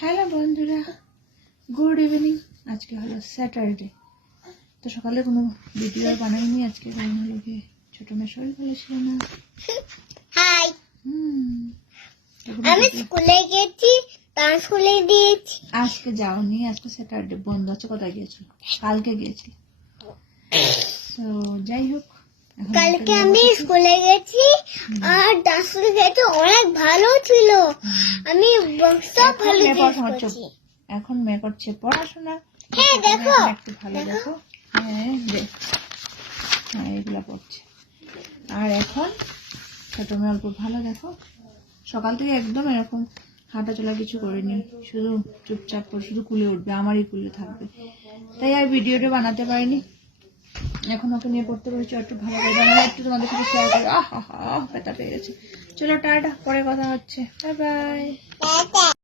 Hello বন্ধুরা, good evening. আজকে হলো স্যাটারডে, তো সকালে কোনো ভিডিও আর বানাইনি। আজকে কারণ হলো কি ছোট মেয়ে শরীর ভালো ছিল না। হাই, আমি স্কুলে গেছি, ডান্স স্কুলে দিয়েছি। আজকে যাওনি, আজকে স্যাটারডে বন্ধ আছে। কোথায় গিয়েছিল? কালকে গিয়েছিল। তো যাই হোক, কালকে আমি স্কুলে গেছি আর ডান্স স্কুলে গেছি, অনেক ভালো ছিল। আমি সব ভালো করেছি। এখন মেয়ে করছে পড়াশোনা। হ্যাঁ দেখো, একটু ভালো দেখো। হ্যাঁ হ্যাঁ, এগুলা পড়ছে। আর এখন ছোট মেয়ে অল্প ভালো দেখো। সকাল থেকে একদম এরকম হাঁটা চলা কিছু করিনি, শুধু চুপচাপ করে শুধু কুলে উঠবে, আমারই কুলে থাকবে। তাই আর ভিডিওটা বানাতে পারিনি। এখন ওকে নিয়ে পড়তে পেরেছি, একটু ভালো করে বানানো, একটু তোমাদের সাথে শেয়ার করি। ব্যথা পেয়ে গেছে। চলো টাটা, পরে কথা হচ্ছে। Bye bye.